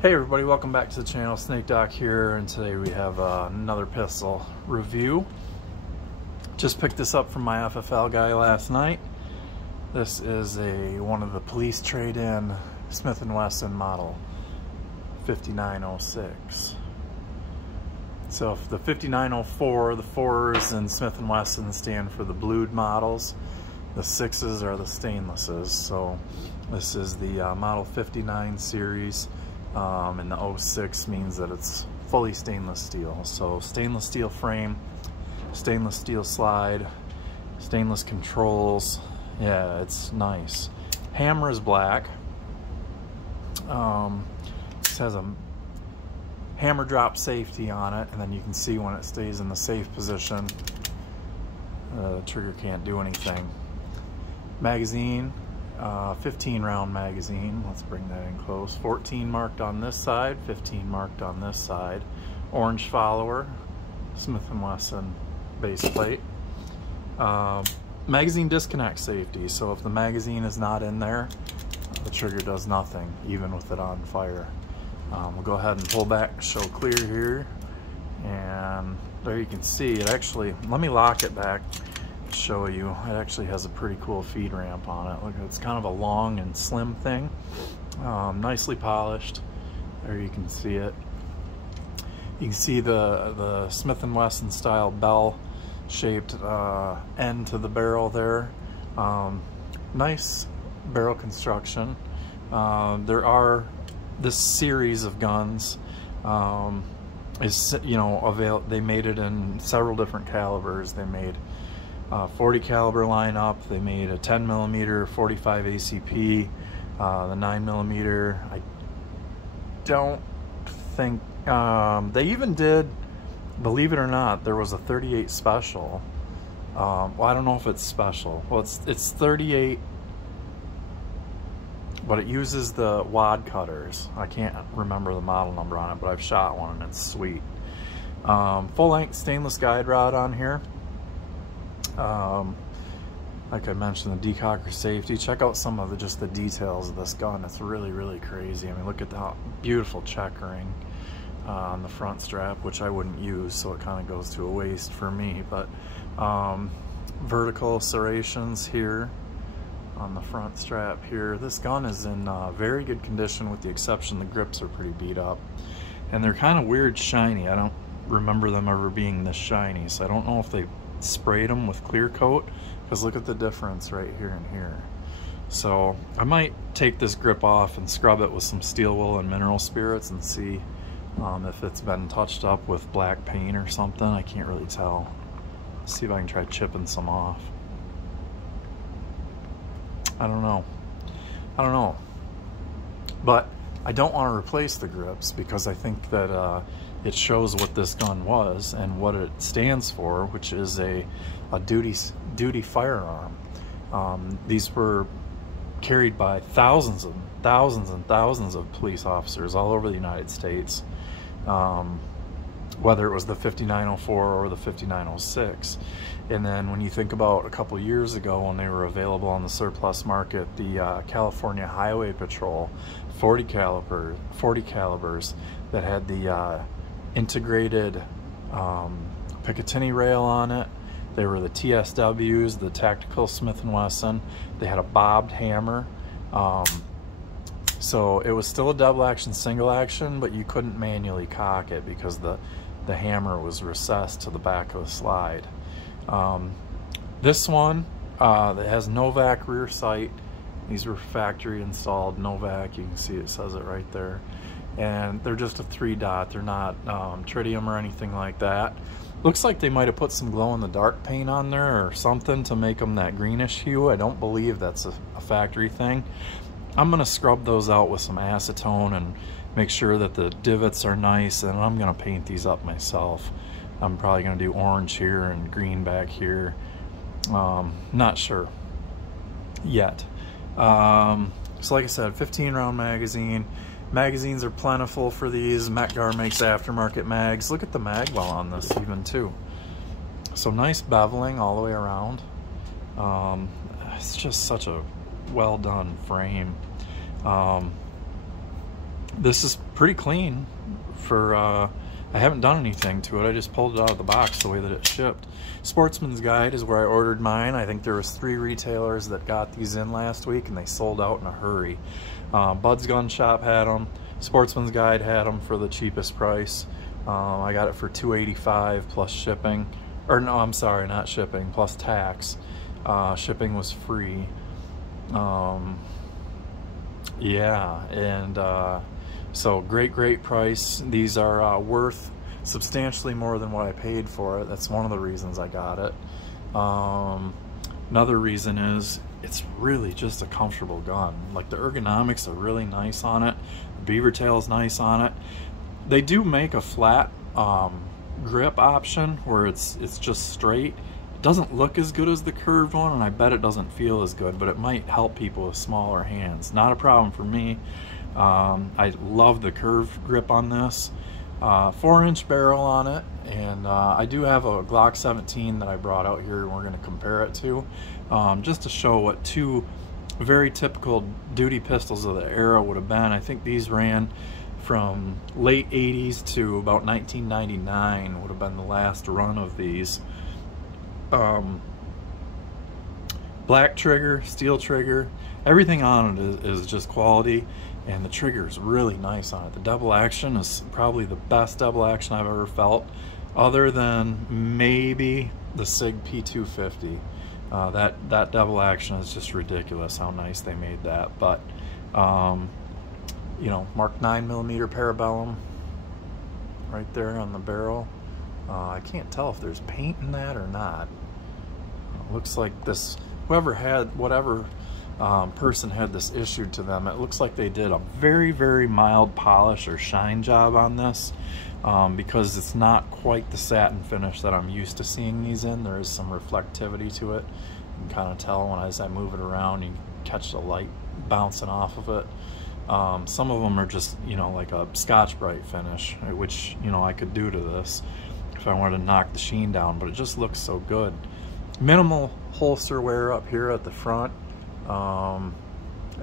Hey everybody, welcome back to the channel. Snake Doc here, and today we have another pistol review. Just picked this up from my FFL guy last night. This is one of the police trade-in Smith & Wesson model 5906. So if the 5904, the 4s in Smith & Wesson stand for the blued models, the 6s are the stainlesses. So this is the model 59 series. And the 06 means that it's fully stainless steel. So stainless steel frame, stainless steel slide, stainless controls. Yeah, it's nice. Hammer is black. This has a hammer drop safety on it, and then you can see when it stays in the safe position, the trigger can't do anything. Magazine. 15 round magazine. Let's bring that in close. 14 marked on this side, 15 marked on this side. Orange follower, Smith & Wesson base plate. Magazine disconnect safety, so if the magazine is not in there, the trigger does nothing, even with it on fire. We'll go ahead and pull back, show clear here, and there you can see it actually, let me lock it back, show you. It actually has a pretty cool feed ramp on it. Look, it's kind of a long and slim thing. Nicely polished. There you can see it. You can see the Smith & Wesson style bell shaped end to the barrel there. Nice barrel construction. There are this series of guns is, you know, they made it in several different calibers. They made 40 caliber lineup. They made a 10 millimeter 45 ACP, the 9 millimeter. I don't think they even did, believe it or not, there was a 38 special. Well, I don't know if it's special. Well, it's 38, but it uses the wad cutters. I can't remember the model number on it, but I've shot one and it's sweet. Full length stainless guide rod on here. Like I mentioned, the decocker safety. Check out some of just the details of this gun. It's really, really crazy. I mean, look at the beautiful checkering on the front strap, which I wouldn't use, so it kind of goes to a waste for me. But vertical serrations here on the front strap here. This gun is in very good condition, with the exception the grips are pretty beat up. And they're kind of weird shiny. I don't remember them ever being this shiny, so I don't know if they sprayed them with clear coat, because look at the difference right here and here. So I might take this grip off and scrub it with some steel wool and mineral spirits and see if it's been touched up with black paint or something. I can't really tell. Let's see if I can try chipping some off. I don't know, but I don't want to replace the grips, because I think that it shows what this gun was and what it stands for, which is a duty firearm. These were carried by thousands and thousands of police officers all over the United States, whether it was the 5904 or the 5906. And then when you think about a couple years ago when they were available on the surplus market, the California Highway Patrol 40 calibers that had the integrated Picatinny rail on it. They were the TSWs, the Tactical Smith & Wesson. They had a bobbed hammer. So it was still a double action, single action, but you couldn't manually cock it because the hammer was recessed to the back of the slide. This one that has Novak rear sight. These were factory installed Novak. You can see it says it right there. And they're just a 3-dot. They're not tritium or anything like that. Looks like they might have put some glow-in-the-dark paint on there or something to make them that greenish hue. I don't believe that's a factory thing. I'm going to scrub those out with some acetone and make sure that the divots are nice, and I'm going to paint these up myself. I'm probably going to do orange here and green back here. Not sure yet. So like I said, 15 round magazine. Magazines are plentiful for these. Metgar makes aftermarket mags. Look at the mag well on this even too. So nice beveling all the way around. It's just such a well done frame. This is pretty clean for, I haven't done anything to it. I just pulled it out of the box the way that it shipped. Sportsman's Guide is where I ordered mine. I think there was 3 retailers that got these in last week and they sold out in a hurry. Bud's Gun Shop had them. Sportsman's Guide had them for the cheapest price. I got it for $2.85 plus shipping. Or no, I'm sorry, not shipping, plus tax. Shipping was free. Yeah, and so great price. These are worth substantially more than what I paid for it. That's one of the reasons I got it. Another reason is it's really just a comfortable gun. Like, the ergonomics are really nice on it. The beaver tail is nice on it. They do make a flat grip option where it's just straight. It doesn't look as good as the curved one, and I bet it doesn't feel as good, but it might help people with smaller hands. Not a problem for me. I love the curved grip on this. 4-inch barrel on it, and I do have a Glock 17 that I brought out here and we're going to compare it to, just to show what 2 very typical duty pistols of the era would have been. I think these ran from late 80s to about 1999 would have been the last run of these. Black trigger, steel trigger, everything on it is just quality, and the trigger is really nice on it. The double action is probably the best double action I've ever felt, other than maybe the SIG P250. That double action is just ridiculous how nice they made that. But you know, Mark 9mm Parabellum right there on the barrel. I can't tell if there's paint in that or not. Looks like this, whatever person had this issued to them, it looks like they did a very mild polish or shine job on this, because it's not quite the satin finish that I'm used to seeing these in. There is some reflectivity to it. You can kind of tell as I move it around, you catch the light bouncing off of it. Some of them are just, you know, like a Scotch-Brite finish, which, you know, I could do to this if I wanted to knock the sheen down, but it just looks so good. Minimal holster wear up here at the front.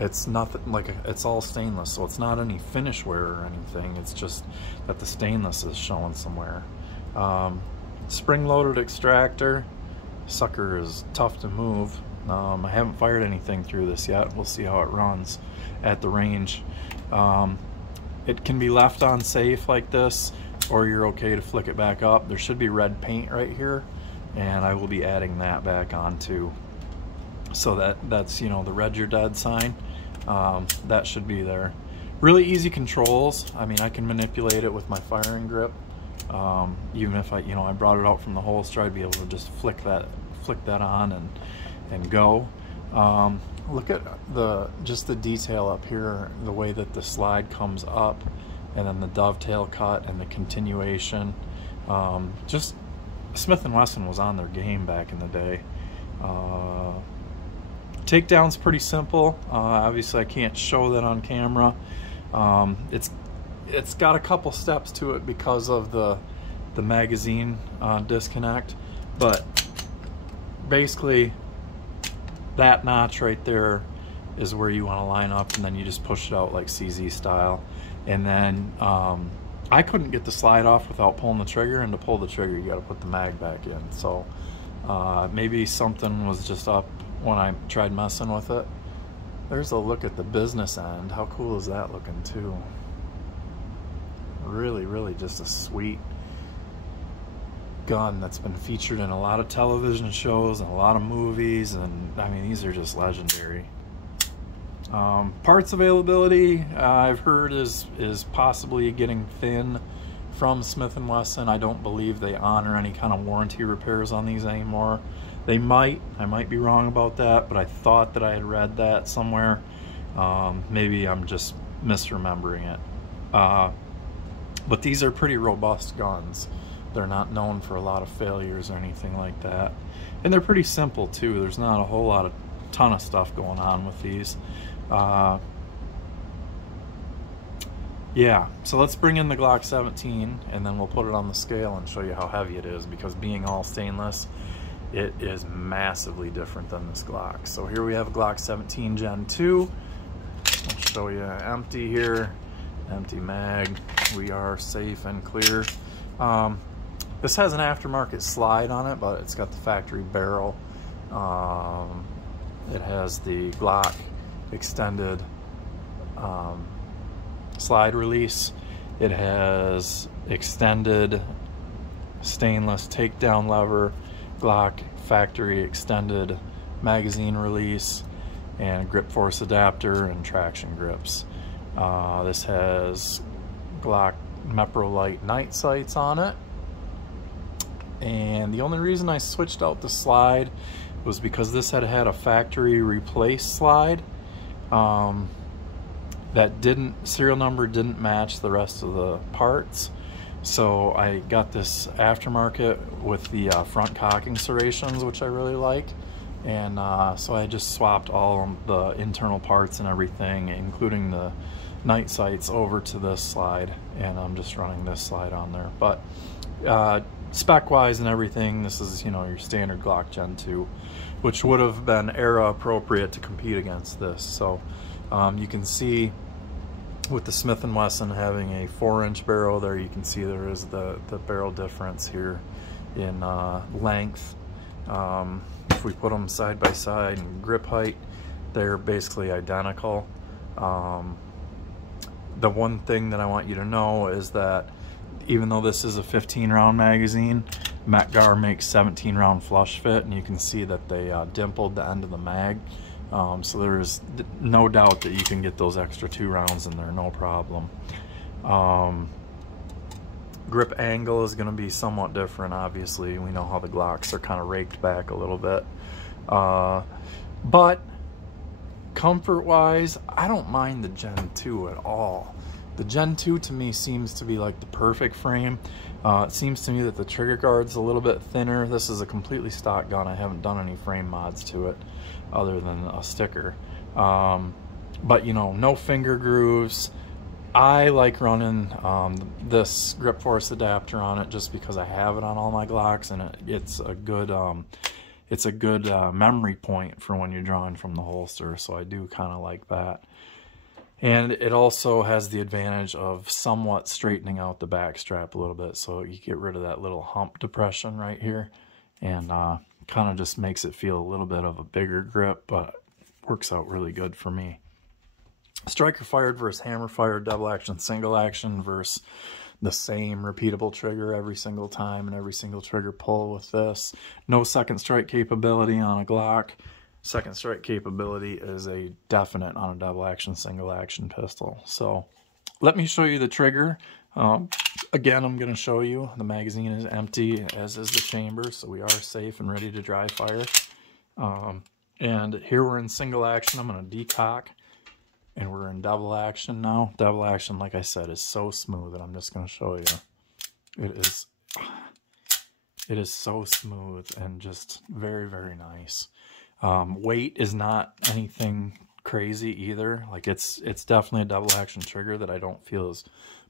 It's nothing like it's all stainless, so it's not any finish wear or anything. It's just that the stainless is showing somewhere. Spring-loaded extractor. Sucker is tough to move. I haven't fired anything through this yet. We'll see how it runs at the range. It can be left on safe like this, or you're okay to flick it back up. There should be red paint right here, and I will be adding that back on too. So that's, you know, the red you're dead sign. That should be there. Really easy controls. I mean, I can manipulate it with my firing grip. Even if I brought it out from the holster, I'd be able to just flick that on and go. Look at just the detail up here, the way that the slide comes up, and then the dovetail cut and the continuation. Just Smith & Wesson was on their game back in the day. Takedown's pretty simple. Obviously I can't show that on camera. It's got a couple steps to it because of the magazine disconnect, but basically that notch right there is where you want to line up, and then you just push it out like CZ style. And then I couldn't get the slide off without pulling the trigger, and to pull the trigger you got to put the mag back in. So maybe something was just up when I tried messing with it. There's a look at the business end. How cool is that looking too? Really just a sweet gun that's been featured in a lot of television shows and a lot of movies, and I mean, these are just legendary. Parts availability, I've heard is possibly getting thin from Smith & Wesson. I don't believe they honor any kind of warranty repairs on these anymore. They might. I might be wrong about that, but I thought that I had read that somewhere. Maybe I'm just misremembering it. But these are pretty robust guns. They're not known for a lot of failures or anything like that. And they're pretty simple too. There's not a whole lot of ton of stuff going on with these. Yeah, so let's bring in the Glock 17 and then we'll put it on the scale and show you how heavy it is, because being all stainless, it is massively different than this Glock. So here we have a Glock 17 Gen 2. I'll show you empty here. Empty mag. We are safe and clear. This has an aftermarket slide on it, but it's got the factory barrel. It has the Glock extended slide release. It has extended stainless takedown lever, Glock factory extended magazine release, and grip force adapter and traction grips. This has Glock Meprolite night sights on it. And the only reason I switched out the slide was because this had a factory replaced slide that serial number didn't match the rest of the parts. So I got this aftermarket with the front cocking serrations, which I really like. And so I just swapped all the internal parts and everything, including the night sights, over to this slide, and I'm just running this slide on there. But spec wise and everything, this is, you know, your standard Glock Gen 2, which would have been era appropriate to compete against this. So you can see with the Smith & Wesson having a 4-inch barrel there, you can see there is the barrel difference here in length. If we put them side by side in grip height, they're basically identical. The one thing that I want you to know is that even though this is a 15-round magazine, Metgar makes 17-round flush fit, and you can see that they dimpled the end of the mag. So there is no doubt that you can get those extra 2 rounds in there, no problem. Grip angle is going to be somewhat different, obviously. We know how the Glocks are kind of raked back a little bit. But comfort-wise, I don't mind the Gen 2 at all. The Gen 2 to me seems to be like the perfect frame. It seems to me that the trigger guard's a little bit thinner. This is a completely stock gun. I haven't done any frame mods to it other than a sticker. But, you know, no finger grooves. I like running this grip force adapter on it just because I have it on all my Glocks, and it's a good memory point for when you're drawing from the holster. So I do kind of like that. And it also has the advantage of somewhat straightening out the back strap a little bit, so you get rid of that little hump depression right here, and kind of just makes it feel a little bit of a bigger grip, but works out really good for me. Striker fired versus hammer fired, double action, single action versus the same repeatable trigger every single time and every single trigger pull with this. No second strike capability on a Glock. Second strike capability is a definite on a double action, single action pistol. So let me show you the trigger. Again, I'm going to show you the magazine is empty, as is the chamber, so we are safe and ready to dry fire. And here we're in single action. I'm going to decock, and we're in double action now. Double action, like I said, is so smooth, and I'm just going to show you. It is so smooth and just very, very nice. Weight is not anything crazy either. Like it's definitely a double action trigger that I don't feel is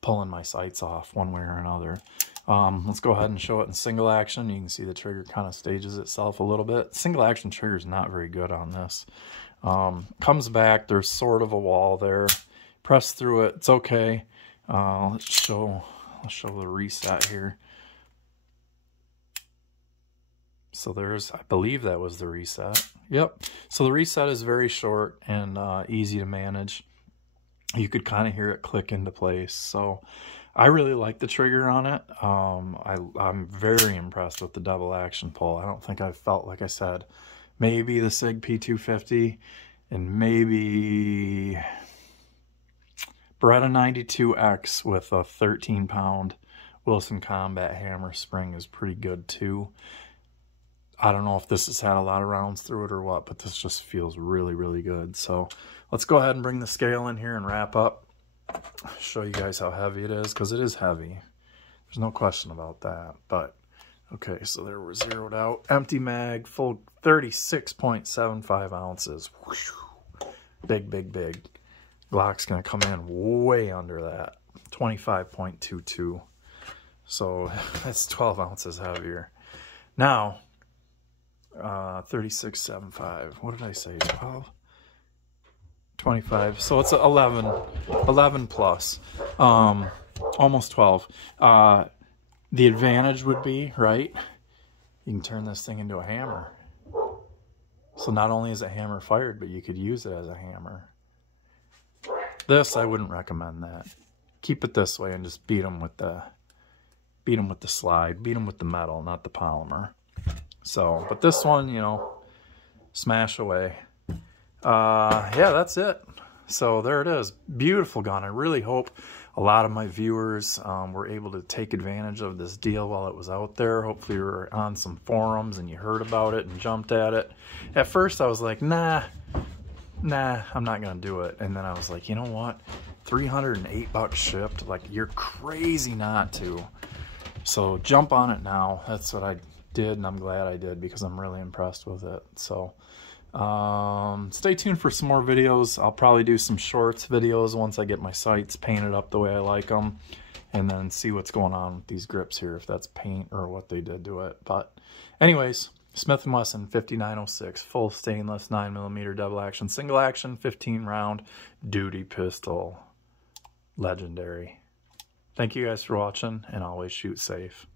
pulling my sights off one way or another. Let's go ahead and show it in single action. You can see the trigger kind of stages itself a little bit. Single action trigger is not very good on this. Comes back, there's sort of a wall there. Press through it, it's okay. Let's show the reset here. So there's, I believe that was the reset. Yep. So the reset is very short and easy to manage. You could kind of hear it click into place. So I really like the trigger on it. I'm very impressed with the double action pull. I don't think I've felt, like I said, maybe the SIG P250 and maybe Beretta 92X with a 13-pound Wilson Combat hammer spring is pretty good too. I don't know if this has had a lot of rounds through it or what, but this just feels really, really good. So let's go ahead and bring the scale in here and wrap up. Show you guys how heavy it is, because it is heavy. There's no question about that. But, okay, so there we're zeroed out. Empty mag, full 36.75 ounces. Whew. Big, big, big. Glock's going to come in way under that. 25.22. So that's 12 ounces heavier. Now, 36.75. What did I say? 12? 25. So it's 11 plus, almost 12. The advantage would be, right, you can turn this thing into a hammer. So not only is it hammer fired, but you could use it as a hammer. This, I wouldn't recommend that. Keep it this way and just beat them with the slide. Beat them with the metal, not the polymer. So, but this one, you know, smash away. Yeah, that's it. So there it is. Beautiful gun. I really hope a lot of my viewers were able to take advantage of this deal while it was out there. Hopefully you were on some forums and you heard about it and jumped at it. At first I was like, nah, I'm not gonna do it. And then I was like, you know what? $308 shipped. Like, you're crazy not to. So jump on it now. That's what I did, and I'm glad I did because I'm really impressed with it. So stay tuned for some more videos. I'll probably do some shorts videos once I get my sights painted up the way I like them, and then see what's going on with these grips here, if that's paint or what they did to it. But anyways, Smith & Wesson 5906 full stainless 9mm double action, single action, 15 round duty pistol. Legendary. Thank you guys for watching, and always shoot safe.